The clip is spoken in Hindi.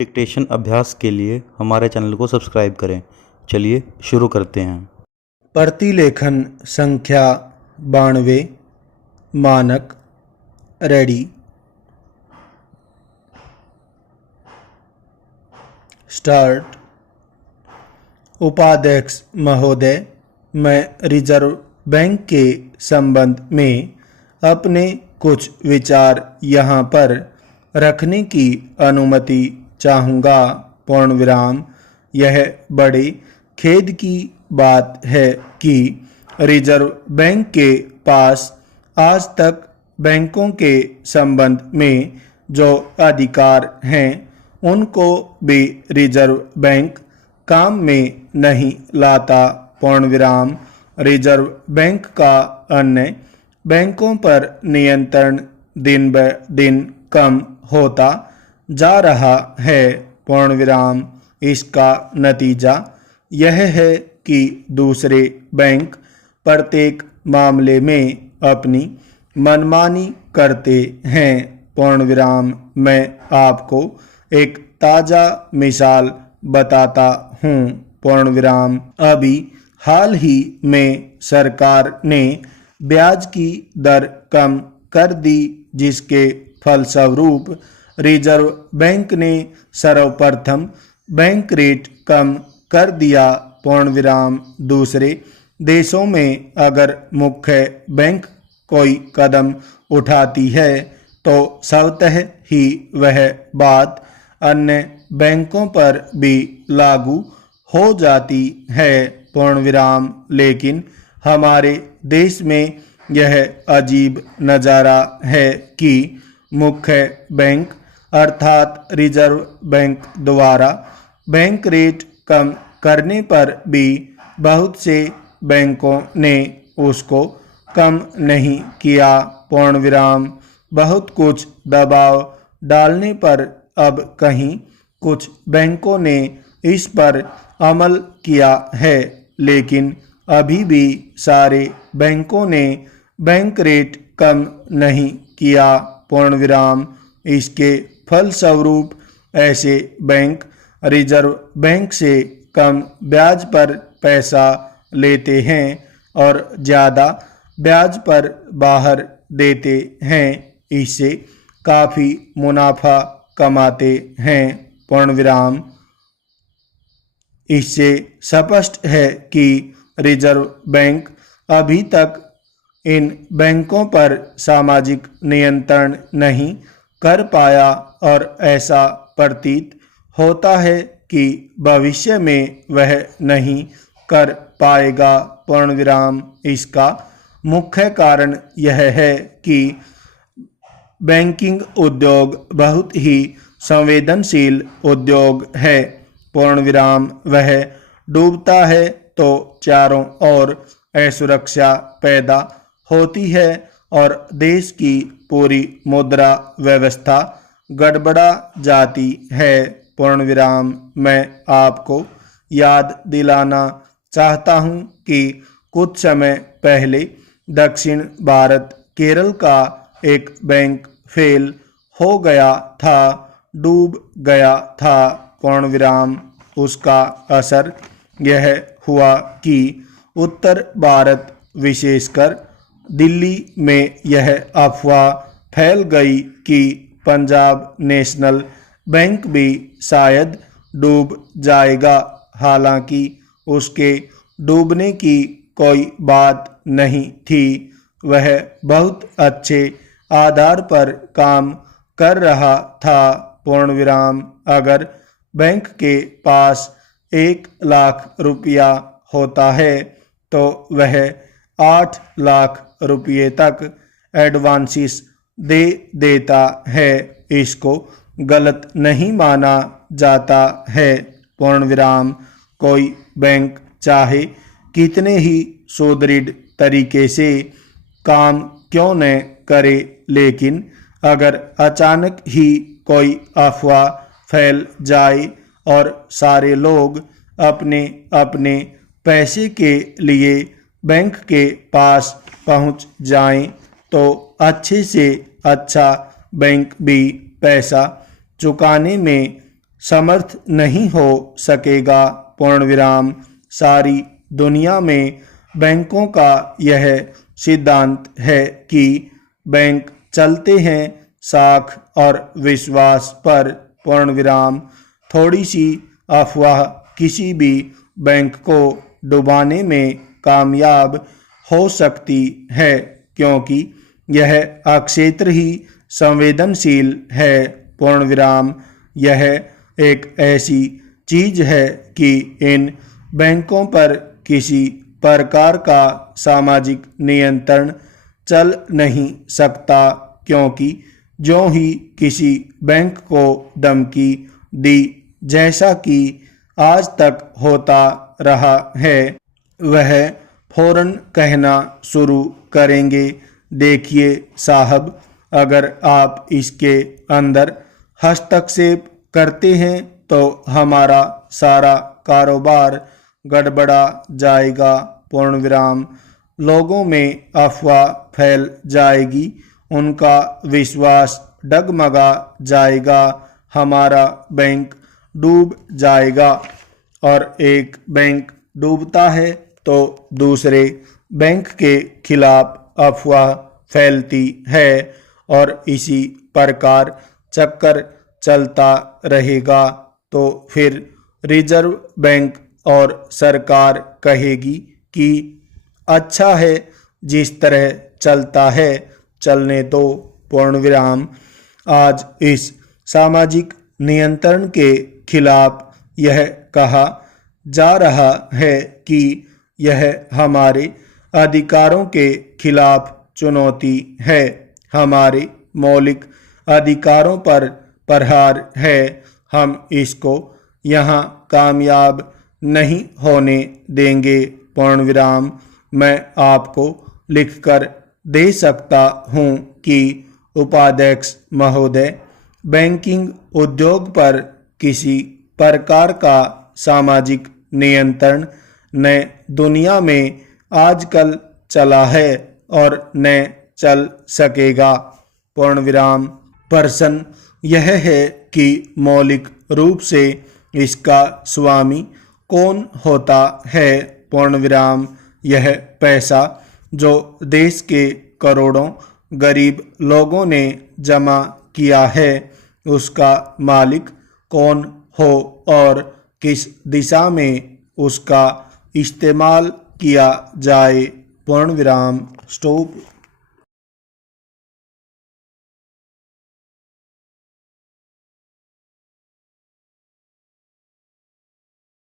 डिक्टेशन अभ्यास के लिए हमारे चैनल को सब्सक्राइब करें। चलिए शुरू करते हैं। प्रतिलेखन संख्या 92 मानक रेडी। स्टार्ट। उपाध्यक्ष महोदय, मैं रिजर्व बैंक के संबंध में अपने कुछ विचार यहाँ पर रखने की अनुमति चाहूँगा। पूर्ण विराम। यह बड़े खेद की बात है कि रिजर्व बैंक के पास आज तक बैंकों के संबंध में जो अधिकार हैं उनको भी रिजर्व बैंक काम में नहीं लाता। पूर्ण विराम। रिजर्व बैंक का अन्य बैंकों पर नियंत्रण दिन ब दिन कम होता जा रहा है। पूर्ण विराम। इसका नतीजा यह है कि दूसरे बैंक प्रत्येक मामले में अपनी मनमानी करते हैं। पूर्ण विराम। मैं आपको एक ताज़ा मिसाल बताता हूँ। पूर्ण विराम। अभी हाल ही में सरकार ने ब्याज की दर कम कर दी, जिसके फलस्वरूप रिजर्व बैंक ने सर्वप्रथम बैंक रेट कम कर दिया। पूर्ण विराम। दूसरे देशों में अगर मुख्य बैंक कोई कदम उठाती है तो स्वतः ही वह बात अन्य बैंकों पर भी लागू हो जाती है। पूर्ण विराम। लेकिन हमारे देश में यह अजीब नज़ारा है कि मुख्य बैंक अर्थात रिजर्व बैंक द्वारा बैंक रेट कम करने पर भी बहुत से बैंकों ने उसको कम नहीं किया। पूर्ण विराम। बहुत कुछ दबाव डालने पर अब कहीं कुछ बैंकों ने इस पर अमल किया है, लेकिन अभी भी सारे बैंकों ने बैंक रेट कम नहीं किया। पूर्ण विराम। इसके फलस्वरूप ऐसे बैंक रिजर्व बैंक से कम ब्याज पर पैसा लेते हैं और ज़्यादा ब्याज पर बाहर देते हैं। इससे काफ़ी मुनाफा कमाते हैं। पूर्ण विराम। इससे स्पष्ट है कि रिजर्व बैंक अभी तक इन बैंकों पर सामाजिक नियंत्रण नहीं कर पाया और ऐसा प्रतीत होता है कि भविष्य में वह नहीं कर पाएगा। पूर्ण विराम। इसका मुख्य कारण यह है कि बैंकिंग उद्योग बहुत ही संवेदनशील उद्योग है। पूर्ण विराम। वह डूबता है तो चारों ओर असुरक्षा पैदा होती है और देश की पूरी मुद्रा व्यवस्था गड़बड़ा जाती है। पूर्ण विराम। मैं आपको याद दिलाना चाहता हूँ कि कुछ समय पहले दक्षिण भारत केरल का एक बैंक फेल हो गया था, डूब गया था। पूर्ण विराम। उसका असर यह हुआ कि उत्तर भारत विशेषकर दिल्ली में यह अफवाह फैल गई कि पंजाब नेशनल बैंक भी शायद डूब जाएगा। हालांकि उसके डूबने की कोई बात नहीं थी। वह बहुत अच्छे आधार पर काम कर रहा था। पूर्ण विराम। अगर बैंक के पास 1 लाख रुपया होता है तो वह 8 लाख रुपये तक एडवांसिस दे देता है। इसको गलत नहीं माना जाता है। पूर्ण विराम। कोई बैंक चाहे कितने ही सुदृढ़ तरीके से काम क्यों न करे, लेकिन अगर अचानक ही कोई अफवाह फैल जाए और सारे लोग अपने अपने पैसे के लिए बैंक के पास पहुंच जाएं, तो अच्छे से अच्छा बैंक भी पैसा चुकाने में समर्थ नहीं हो सकेगा। पूर्ण विराम। सारी दुनिया में बैंकों का यह सिद्धांत है कि बैंक चलते हैं साख और विश्वास पर। पूर्ण विराम। थोड़ी सी अफवाह किसी भी बैंक को डुबाने में कामयाब हो सकती है, क्योंकि यह अक्षेत्र ही संवेदनशील है। पूर्ण विराम। यह एक ऐसी चीज है कि इन बैंकों पर किसी प्रकार का सामाजिक नियंत्रण चल नहीं सकता, क्योंकि जो ही किसी बैंक को धमकी दी, जैसा कि आज तक होता रहा है, वह फौरन कहना शुरू करेंगे, देखिए साहब, अगर आप इसके अंदर हस्तक्षेप करते हैं तो हमारा सारा कारोबार गड़बड़ा जाएगा। पूर्ण विराम। लोगों में अफवाह फैल जाएगी, उनका विश्वास डगमगा जाएगा, हमारा बैंक डूब जाएगा। और एक बैंक डूबता है तो दूसरे बैंक के खिलाफ अफवाह फैलती है और इसी प्रकार चक्कर चलता रहेगा। तो फिर रिजर्व बैंक और सरकार कहेगी कि अच्छा है, जिस तरह चलता है चलने दो। पूर्ण विराम। आज इस सामाजिक नियंत्रण के खिलाफ यह कहा जा रहा है कि यह हमारे अधिकारों के खिलाफ चुनौती है, हमारे मौलिक अधिकारों पर प्रहार है। हम इसको यहाँ कामयाब नहीं होने देंगे। पूर्ण विराम। मैं आपको लिखकर दे सकता हूँ कि उपाध्यक्ष महोदय, बैंकिंग उद्योग पर किसी प्रकार का सामाजिक नियंत्रण न दुनिया में आजकल चला है और न चल सकेगा। पूर्ण विराम। प्रश्न यह है कि मौलिक रूप से इसका स्वामी कौन होता है। पूर्ण विराम। यह पैसा जो देश के करोड़ों गरीब लोगों ने जमा किया है, उसका मालिक कौन हो और किस दिशा में उसका इस्तेमाल किया जाए। पूर्ण विराम। स्टॉप।